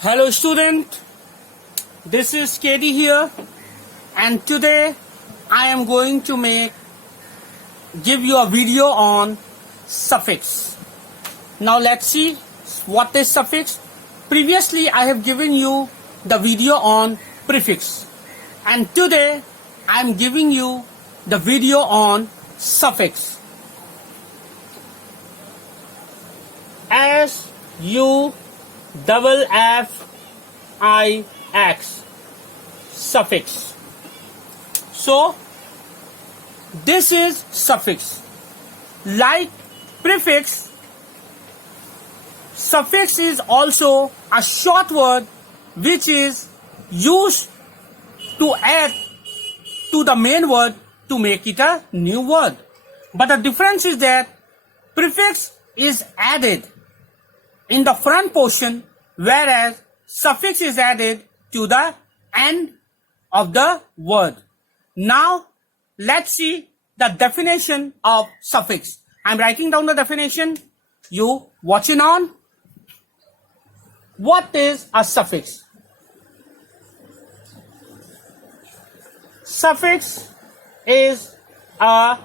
Hello student, this is Katie here and today I am going to give you a video on suffix. Now let's see what is suffix. Previously I have given you the video on prefix and today I am giving you the video on suffix. SUFFIX suffix. So this is suffix. Like prefix, suffix is also a short word which is used to add to the main word to make it a new word. But the difference is that prefix is added in the front portion, whereas suffix is added to the end of the word. Now, let's see the definition of suffix. I'm writing down the definition. You watching on? What is a suffix? Suffix is a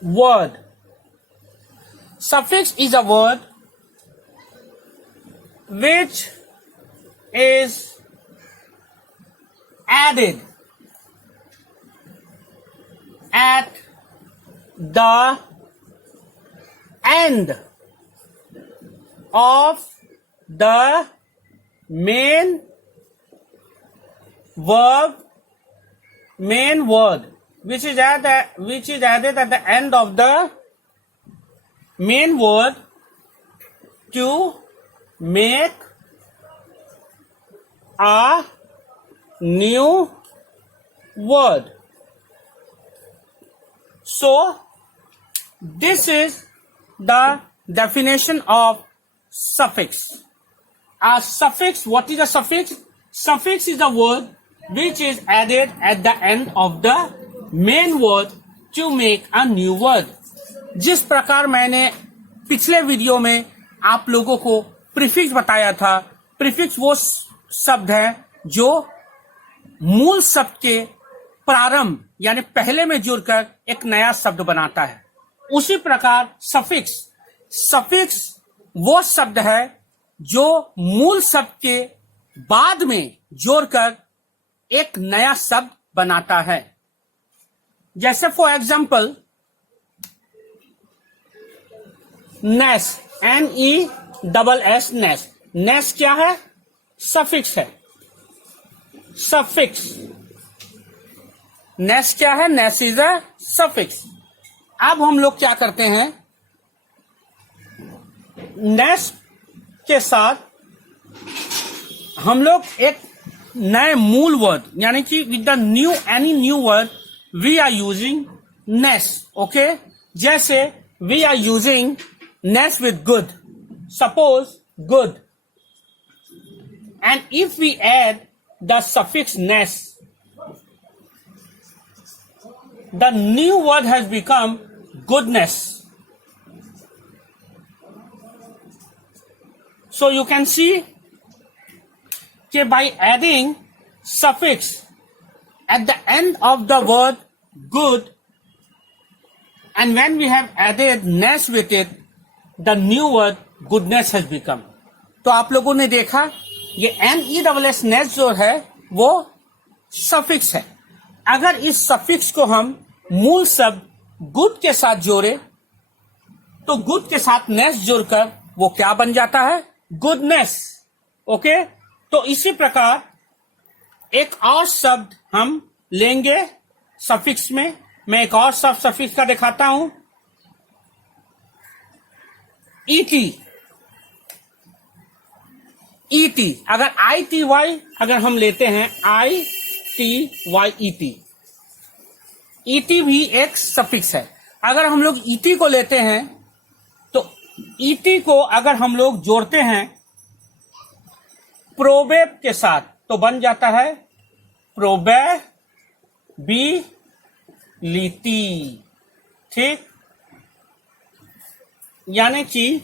word. Suffix is a word which is added at the end of the main word, which is added at the end of the main word to make a new word. So this is the definition of suffix. A suffix, what is a suffix? Suffix is a word which is added at the end of the main word to make a new word. जिस प्रकार मैंने पिछले video में आप लोगों को prefix बताया था, प्रीफिक्स वो शब्द है जो मूल शब्द के प्रारंभ यानी पहले में जुड़कर एक नया शब्द बनाता है। उसी प्रकार सफिक्स वो शब्द है जो मूल शब्द के बाद में जोड़कर एक नया शब्द बनाता है। जैसे फॉर एग्जाम्पल नेस, NESS नेस। नेस क्या है? सफिक्स है। सफिक्स नेस क्या है? नेस इज अ सफिक्स। अब हम लोग क्या करते हैं, नेस के साथ हम लोग एक नए मूल वर्ड यानी कि with the any new word we are using ness. Okay, जैसे we are using ness with good. Suppose good. And if we add the suffix ness, the new word has become goodness. So you can see that by adding suffix at the end of the word good, and when we have added ness with it, the new word goodness has become. तो आप लोगों ने देखा ये NESS नेस जो है वो suffix है। अगर इस सफिक्स को हम मूल शब्द गुड के साथ जोड़े तो गुड के साथ नेस जोड़कर वो क्या बन जाता है? गुडनेस। ओके, तो इसी प्रकार एक और शब्द हम लेंगे सफिक्स में। मैं एक और शब्द सफिक्स का दिखाता हूं, ET। अगर ITY अगर हम लेते हैं ITY ET भी एक सफिक्स है। अगर हम लोग ET को लेते हैं तो ET को अगर हम लोग जोड़ते हैं प्रोबेब के साथ तो बन जाता है प्रोबेबिलिटी। ठीक, यानी कि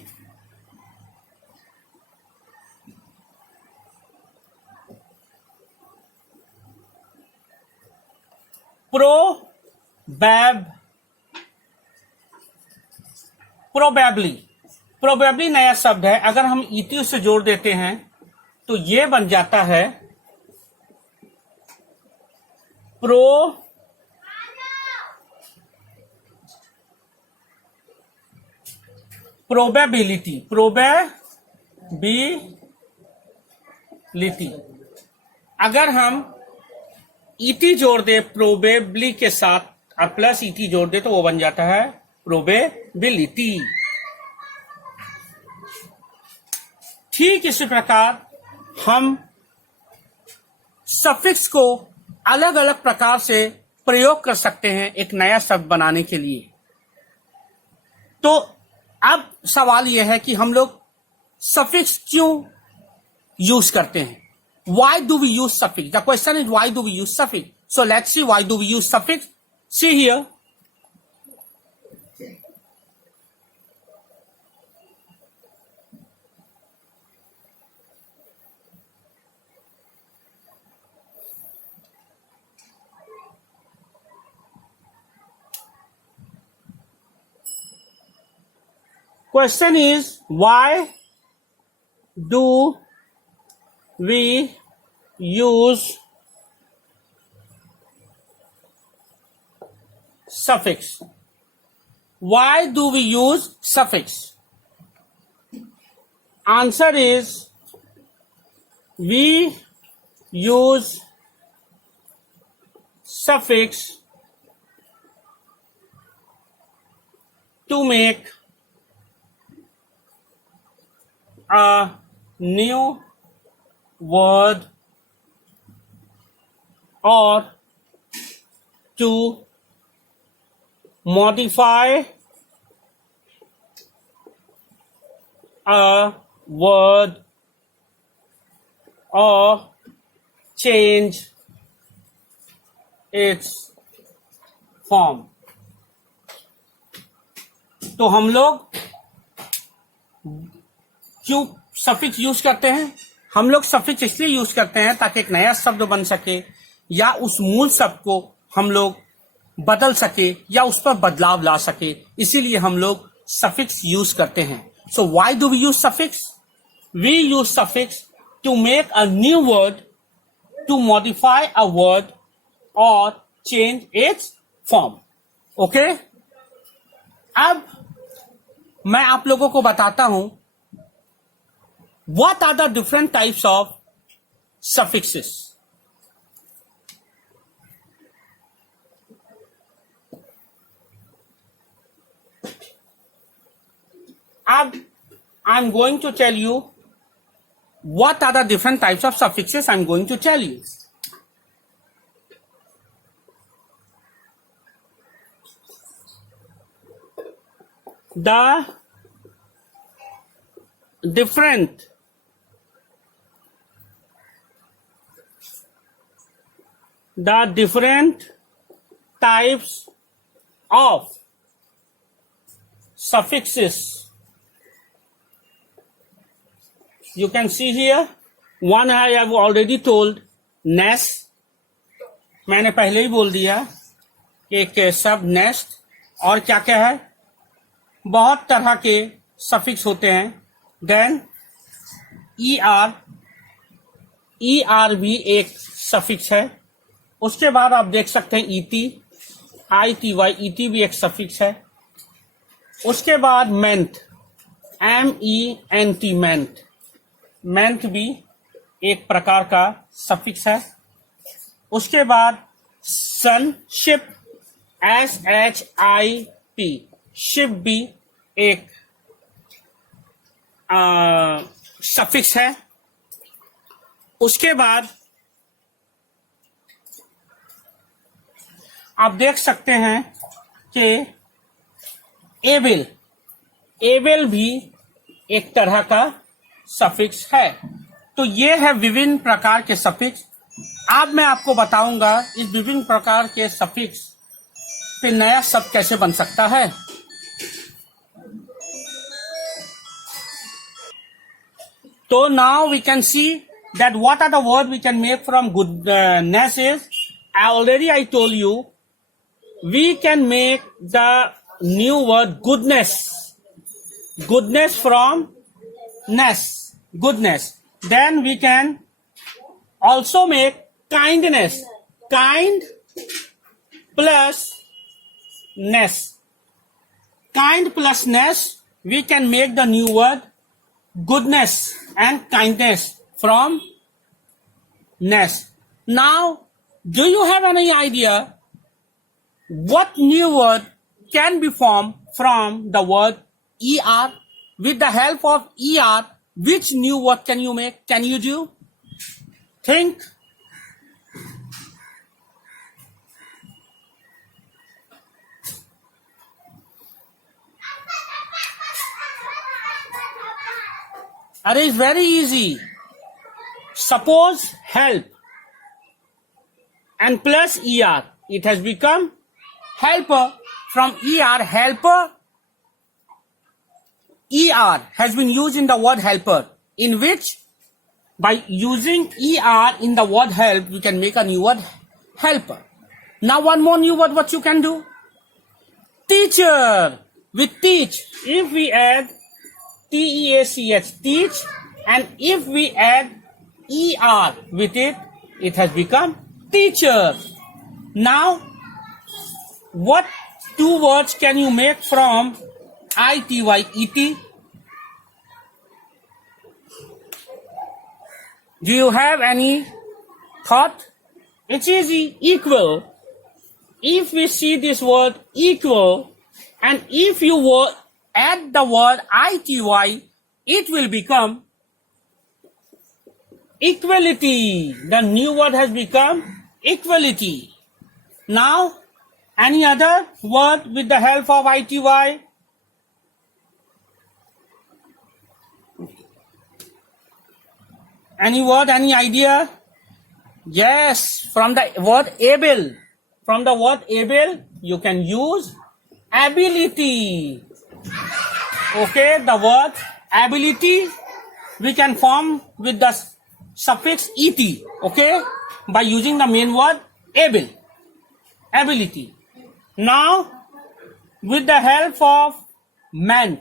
प्रोबेबली नया शब्द है। अगर हम ईटी से जोड़ देते हैं तो ये बन जाता है प्रोबेबिलिटी। अगर हम ईटी जोड़ दे प्रोबेबली के साथ और प्लस ईटी जोड़ दे तो वो बन जाता है प्रोबेबिलिटी। ठीक इसी प्रकार हम सफिक्स को अलग अलग प्रकार से प्रयोग कर सकते हैं एक नया शब्द बनाने के लिए। तो अब सवाल यह है कि हम लोग सफिक्स क्यों यूज करते हैं? Why do we use suffix? The question is why do we use suffix? So let's see why do we use suffix. See here. Question is why do we use suffix? Why do we use suffix? Answer is we use suffix to make a new word or to modify a word or change its form. तो हम लोग क्यों suffix use करते हैं? हम लोग suffix इसलिए use करते हैं ताकि एक नया शब्द बन सके या उस मूल शब्द को हम लोग बदल सके या उस पर बदलाव ला सके, इसीलिए हम लोग सफिक्स यूज करते हैं। So why do we use suffix? We use suffix to make a new word, to modify a word और चेंज इट्स फॉर्म। ओके, अब मैं आप लोगों को बताता हूं what are the different types of suffixes. Ab I'm going to tell you what are the different types of suffixes. I'm going to tell you. The different types of suffixes. You can see here, one I have already told, nest. मैंने पहले ही बोल दिया कि एक शब्द nest, और क्या क्या है, बहुत तरह के सफिक्स होते हैं। देन ER भी एक सफिक्स है। उसके बाद आप देख सकते हैं ITY, ET भी एक सफिक्स है। उसके बाद मेंथ, MENT, मेंथ भी एक प्रकार का सफिक्स है। उसके बाद शिप, SHIP, शिप भी एक सफिक्स है। उसके बाद आप देख सकते हैं कि एबल भी एक तरह का सफिक्स है। तो ये है विभिन्न प्रकार के सफिक्स। अब मैं आपको बताऊंगा इस विभिन्न प्रकार के सफिक्स पे नया शब्द कैसे बन सकता है। So now we can see that what are the words we can make from goodness is, I told you we can make the new word goodness. Goodness from ness. Goodness. Then we can also make kindness. Kind plus ness. Kind plus ness, we can make the new word goodness and kindness from ness. Now, do you have any idea what new word can be formed from the word er? With the help of er, which new word can you make? Can you do? Think. It is very easy. Suppose help and plus er, it has become helper. From er, helper, er has been used in the word helper, in which by using er in the word help, we can make a new word helper. Now one more new word, what you can do? Teacher. With teach, if we add teach, teach, and if we add er with it, it has become teacher. Now, what two words can you make from ity, et? Do you have any thought? It's easy. Equal. If we see this word equal, and if you add the word ity, it will become equality. The new word has become equality. Now, any other word with the help of ity? Any word, any idea? Yes, from the word able. From the word able, you can use ability. Okay, the word ability we can form with the suffix et. Okay, by using the main word able. Ability. Now, with the help of meant,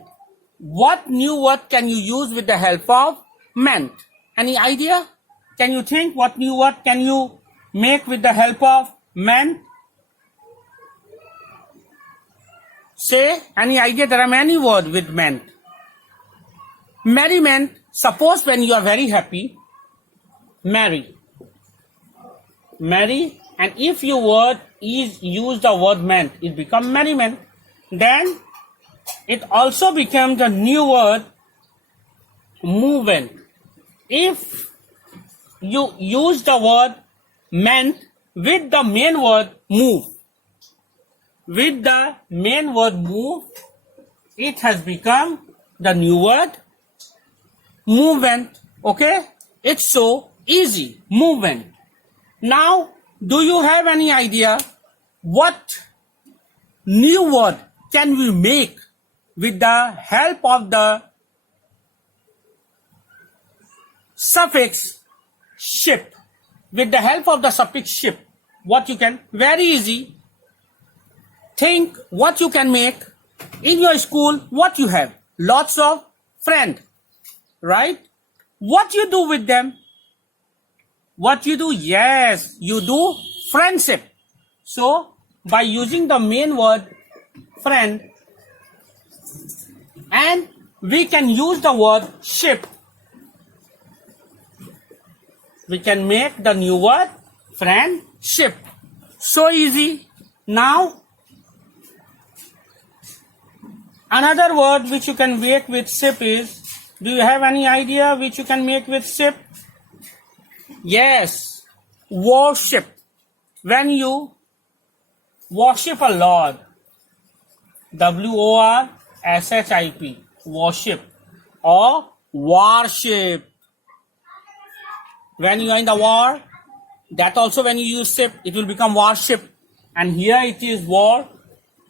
what new word can you use with the help of meant? Any idea? Can you think what new word can you make with the help of meant? Say, any idea? There are many words with meant. Merriment, suppose when you are very happy, merry. Merry, and if your word is use the word meant, it becomes merriment. Then it also becomes a new word movement. If you use the word meant with the main word move, with the main word move, it has become the new word movement. Okay, it's so easy. Movement. Now, do you have any idea what new word can we make with the help of the suffix ship? With the help of the suffix ship, what you can? Very easy. Think what you can make. In your school, what you have? Lots of friends, right? What you do with them? What you do? Yes, you do friendship. So, by using the main word friend, and we can use the word ship, we can make the new word friendship. So easy. Now, another word which you can make with ship is, do you have any idea which you can make with ship? Yes, worship. When you worship a Lord, worship, worship, or worship. When you are in the war, that also when you use ship, it will become worship. And here it is war.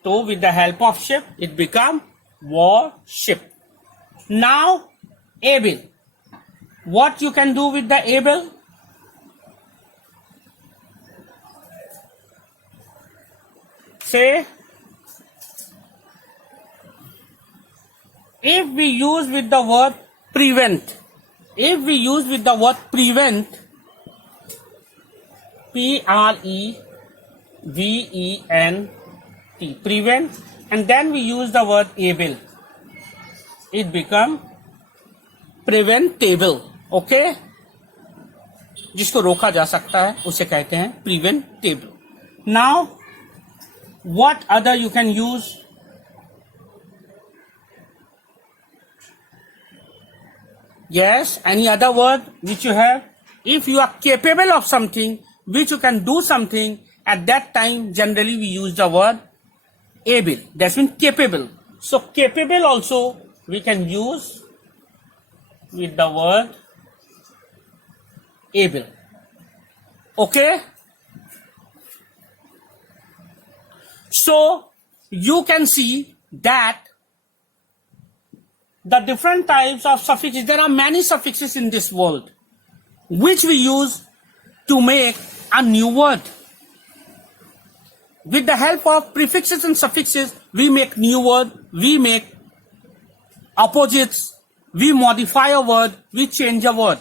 So with the help of ship, it become worship. Now, able. What you can do with the able? say if we use with the word prevent, if we use with the word prevent, P-R-E-V-E-N-T, prevent, and then we use the word able, it become preventable. Okay, जिसको रोका जा सकता है उसे कहते हैं preventable. Now what other you can use? Yes, any other word which you have? If you are capable of something, which you can do something, at that time generally we use the word able. That means capable. So capable also we can use with the word able. Okay? So you can see that the different types of suffixes, there are many suffixes in this world which we use to make a new word. With the help of prefixes and suffixes, we make new word, we make opposites, we modify a word, we change a word.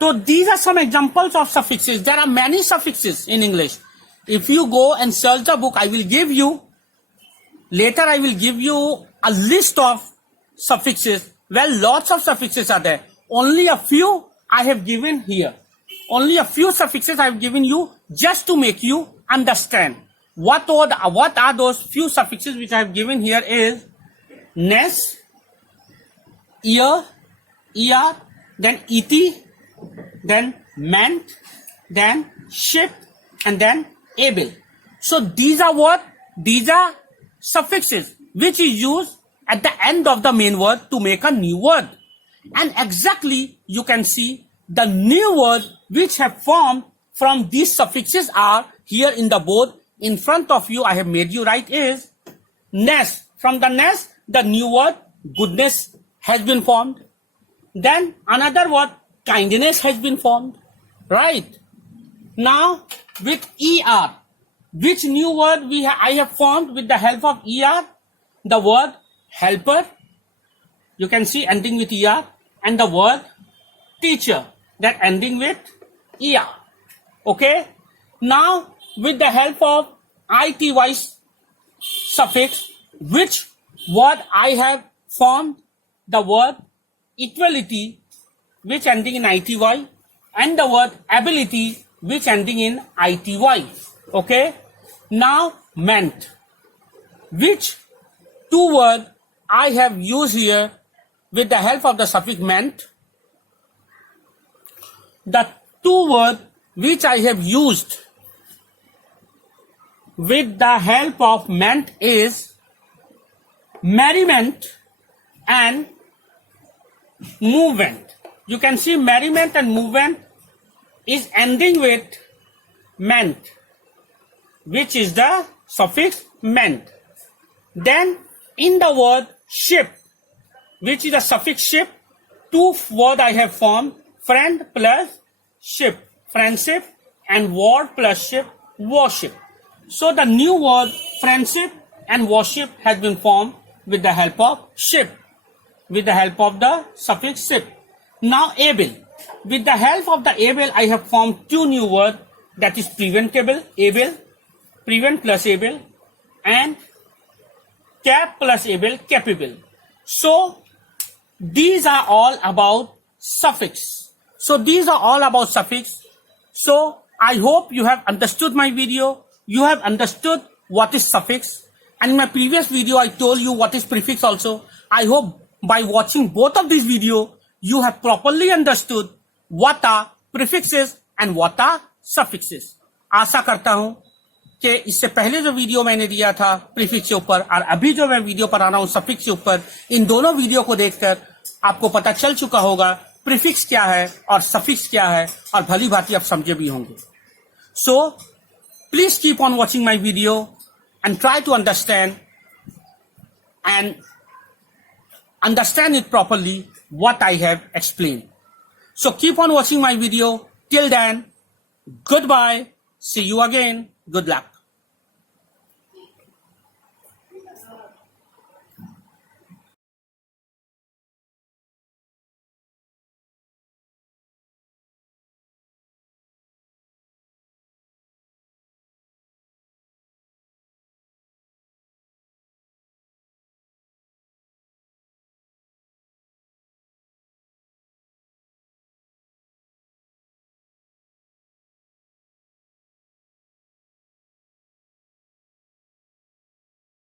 So these are some examples of suffixes. There are many suffixes in English. If you go and search the book, I will give you a list of suffixes. Well, lots of suffixes are there. Only a few I have given here. Only a few suffixes I have given you just to make you understand. What are those few suffixes which I have given here is ness, ear, then et, then meant, then ship, and then able. So these are what? These are suffixes which is used at the end of the main word to make a new word. And exactly you can see the new word which have formed from these suffixes are here in the board in front of you. I have made you write is ness. From the ness, the new word goodness has been formed. Then another word kindness has been formed. Right? Now with er, which new word I have formed with the help of er? The word helper. You can see ending with er, and the word teacher, that ending with er. Okay? Now with the help of ity suffix, which word I have formed? The word equality, which ending in ity, and the word ability, which ending in ity. Okay? Now meant, which two words I have used here with the help of the suffix meant. The two words which I have used with the help of meant is merriment and movement. You can see merriment and movement is ending with meant, which is the suffix meant. Then in the word ship, which is the suffix ship, two words I have formed, friend plus ship, friendship, and ward plus ship, worship. So the new word friendship and worship has been formed with the help of ship, with the help of the suffix ship. Now able. With the help of the able, I have formed two new words, that is preventable, able, prevent plus able, and cap plus able, capable. So these are all about suffix. So these are all about suffix. So I hope you have understood my video. You have understood what is suffix. And in my previous video, I told you what is prefix also. I hope by watching both of these videos, you have properly understood what are prefixes and what are suffixes. आशा करता हूं कि इससे पहले जो video मैंने दिया था prefix के ऊपर और अभी जो मैं वीडियो पर आ रहा हूं सफिक्स के ऊपर, इन दोनों वीडियो को देखकर आपको पता चल चुका होगा प्रीफिक्स क्या है और सफिक्स क्या है, और भली भांति आप समझे भी होंगे. So please keep on watching my video and try to understand it properly what I have explained. So keep on watching my video. Till then, goodbye. See you again. Good luck.